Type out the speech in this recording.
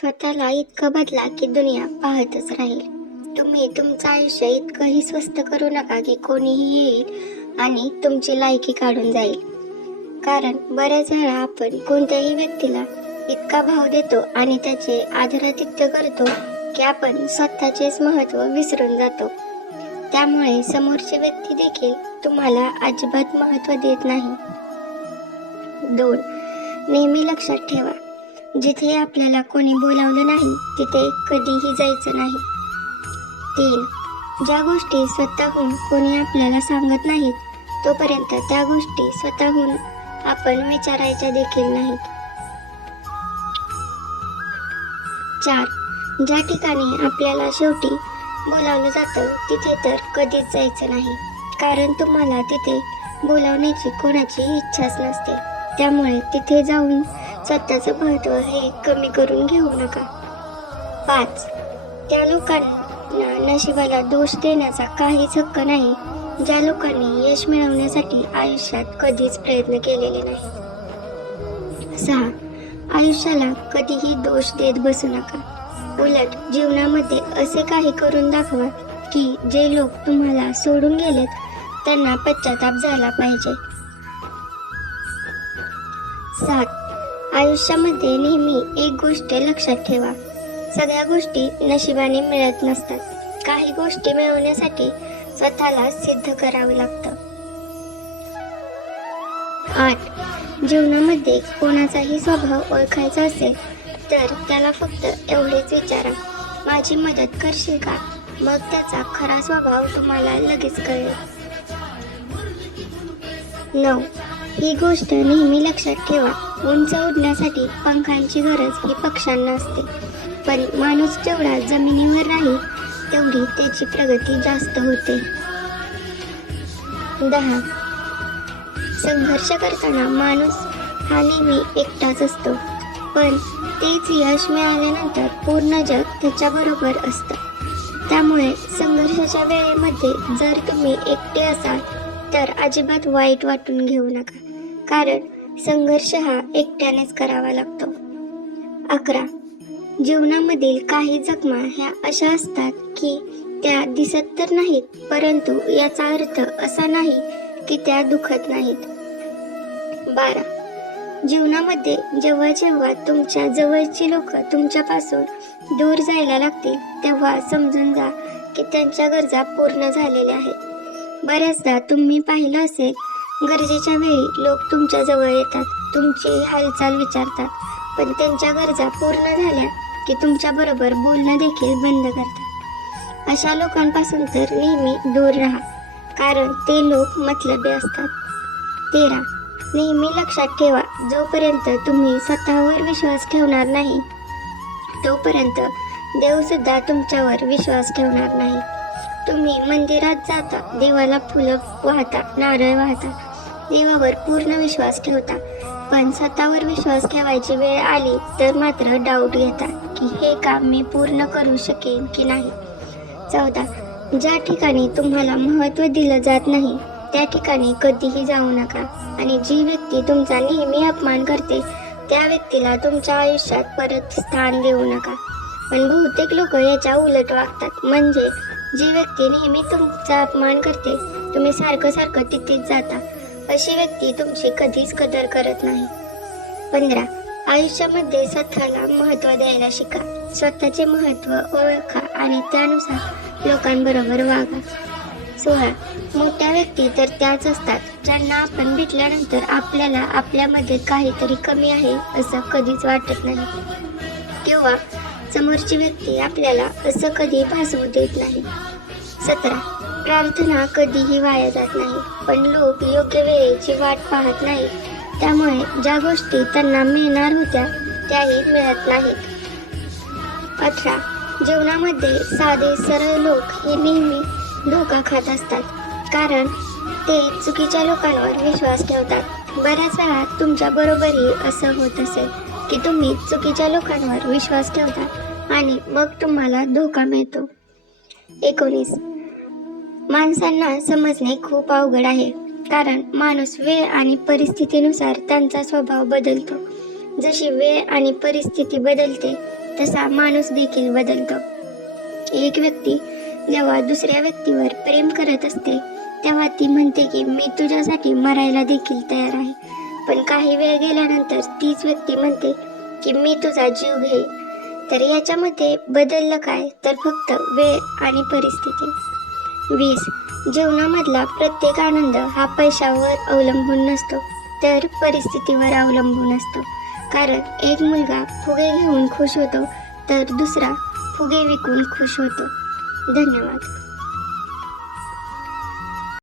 स्वतःला इतकं बदला की दुनिया पाहतच राहील. तुम्ही तुमचं आयुष्य इतकंही स्वस्त करू नका की कोणीही येईल आणि तुमची लायकी काढून जाईल. कारण बऱ्याच वेळा आपण कोणत्याही व्यक्तीला इतका भाव देतो आणि त्याचे आदरातिथ्य करतो की आपण स्वतःचेच महत्त्व विसरून जातो. त्यामुळे समोरची व्यक्ती देखील तुम्हाला अजिबात महत्त्व देत नाही. दोन नेहमी लक्षात ठेवा. जिथे आपल्याला कोणी बोलावलं नाही तिथे कधीही जायचं नाही. तीन ज्या गोष्टी स्वतःहून कोणी आपल्याला सांगत नाहीत तोपर्यंत त्या गोष्टी स्वतःहून आपण विचारायच्या देखील नाहीत. चार ज्या ठिकाणी आपल्याला शेवटी बोलावलं जातं तिथे तर कधीच जायचं नाही. कारण तुम्हाला तिथे बोलावण्याची कोणाची इच्छाच नसते. त्यामुळे तिथे जाऊन स्वतःचं महत्त्व हे कमी करून घेऊ नका. पाच त्या लोकांना नशिबाला दोष देण्याचा काहीच हक्क नाही ज्या लोकांनी यश मिळवण्यासाठी आयुष्यात कधीच प्रयत्न केलेले नाही. सहा आयुष्याला कधीही दोष देत बसू नका. उलट जीवनामध्ये असे काही करून दाखवा की जे लोक तुम्हाला सोडून गेलेत त्यांना पश्चाताप झाला पाहिजे. सात आयुष्यामध्ये नेहमी एक गोष्ट लक्षात ठेवा. सगळ्या गोष्टी नशिबाने मिळत नसतात. काही गोष्टी मिळवण्यासाठी स्वतःला सिद्ध करावं लागतं. आठ. जीवनामध्ये कोणाचाही स्वभाव ओळखायचा असेल तर त्याला फक्त एवढेच विचारा. माझी मदत करशील का? मग त्याचा खरा स्वभाव तुम्हाला लगेच कळेल. नऊ. ही गोष्ट नेहमी लक्षात ठेवा. उंच उडण्यासाठी पंखांची गरज ही पक्ष्यांना असते. पण माणूस जेवढा जमिनीवर राहील तेवढी त्याची प्रगती जास्त होते. दहा. संघर्ष करताना माणूस हा नेहमी एकटाच असतो. पण तेच यश मिळाल्यानंतर पूर्ण जग त्याच्याबरोबर असतं. त्यामुळे संघर्षाच्या वेळेमध्ये जर तुम्ही एकटे असाल तर अजिबात वाईट वाटून घेऊ नका. कारण संघर्ष हा एकट्यानेच करावा लागतो. अकरा. जीवनामधील काही जखमा ह्या अशा असतात की त्या दिसत तर नाहीत परंतु याचा अर्थ असा नाही की त्या दुखत नाहीत. बारा. जीवनामध्ये जेव्हा जेव्हा तुमच्या जवळची लोक तुमच्यापासून दूर जायला लागतील तेव्हा समजून जा की त्यांच्या गरजा पूर्ण झालेल्या आहेत. बऱ्याचदा तुम्ही पाहिलं असेल गरजेच्या वेळी लोक तुमच्या जवळ येतात तुमची हालचाल विचारतात पण त्यांच्या गरजा पूर्ण झाल्या की तुमच्या बरोबर बोलणं देखील बंद करतात. अशा लोकांपासून तर नेहमी दूर राहा कारण ते लोक मतलबी असतात. तेरा नेहमी लक्षात ठेवा जोपर्यंत तुम्ही स्वतःवर विश्वास ठेवणार नाही तोपर्यंत देवसुद्धा तुमच्यावर विश्वास ठेवणार नाही. तुम्ही मंदिरात जाता देवाला फुलं वाहता नारळ वाहता. देवावर पूर्ण विश्वास ठेवता. पण स्वतःवर विश्वास ठेवायची वेळ आली तर मात्र डाऊट घेता की हे काम मी पूर्ण करू शकेन की नाही. चौदा. ज्या ठिकाणी तुम्हाला महत्त्व दिलं जात नाही त्या ठिकाणी कधीही जाऊ नका. आणि जी व्यक्ती तुमचा नेहमी अपमान करते त्या व्यक्तीला तुमच्या आयुष्यात परत स्थान देऊ नका. पण बहुतेक लोक याच्या उलट वागतात. म्हणजे जी व्यक्ती नेहमी तुमचा अपमान करते तुम्ही सारखं सारखं तिथेच जाता. अशी व्यक्ती तुमची कधीच कदर करत नाही. पंधरा आयुष्यामध्ये स्वतःला महत्त्व द्यायला शिका. स्वतःचे महत्त्व ओळखा आणि त्यानुसार लोकांबरोबर वागा. सोळा मोठ्या व्यक्ती तर त्याच असतात ज्यांना आपण भेटल्यानंतर आपल्याला आपल्यामध्ये काहीतरी कमी आहे असं कधीच वाटत नाही. किंवा समोरची व्यक्ती आपल्याला असं कधी भासवू देत नाही. सतरा. प्रार्थना कधीही वाया जात नाही पण लोक योग्य वेळेची वाट पाहत नाही त्यामुळे ज्या गोष्टी त्यांना मिळणार होत्या त्याही मिळत नाहीत. अठरा. जेवणामध्ये साधे सरळ लोक हे नेहमी धोका खात असतात कारण ते चुकीच्या लोकांवर विश्वास ठेवतात. बऱ्याच वेळा तुमच्या बरोबरही असं होत असेल. की तुम्ही चुकीच्या लोकांवर विश्वास ठेवता आणि मग तुम्हाला धोका मिळतो. एकोणीस. माणसांना समजणे खूप अवघड आहे कारण माणूस वेळ आणि परिस्थितीनुसार त्यांचा स्वभाव बदलतो. जशी वेळ आणि परिस्थिती बदलते तसा माणूस देखील बदलतो. एक व्यक्ती जेव्हा दुसऱ्या व्यक्तीवर प्रेम करत असते तेव्हा ती म्हणते की मी तुझ्यासाठी मरायला देखील तयार आहे. पण काही वेळ गेल्यानंतर तीच व्यक्ती म्हणते की मी तुझा जीव घे. तर याच्यामध्ये बदललं काय? तर फक्त वेळ आणि परिस्थिती. वीस. जीवनामधला प्रत्येक आनंद हा पैशावर अवलंबून नसतो तर परिस्थितीवर अवलंबून असतो. कारण एक मुलगा फुगे घेऊन खुश होतो तर दुसरा फुगे विकून खुश होतो. धन्यवाद.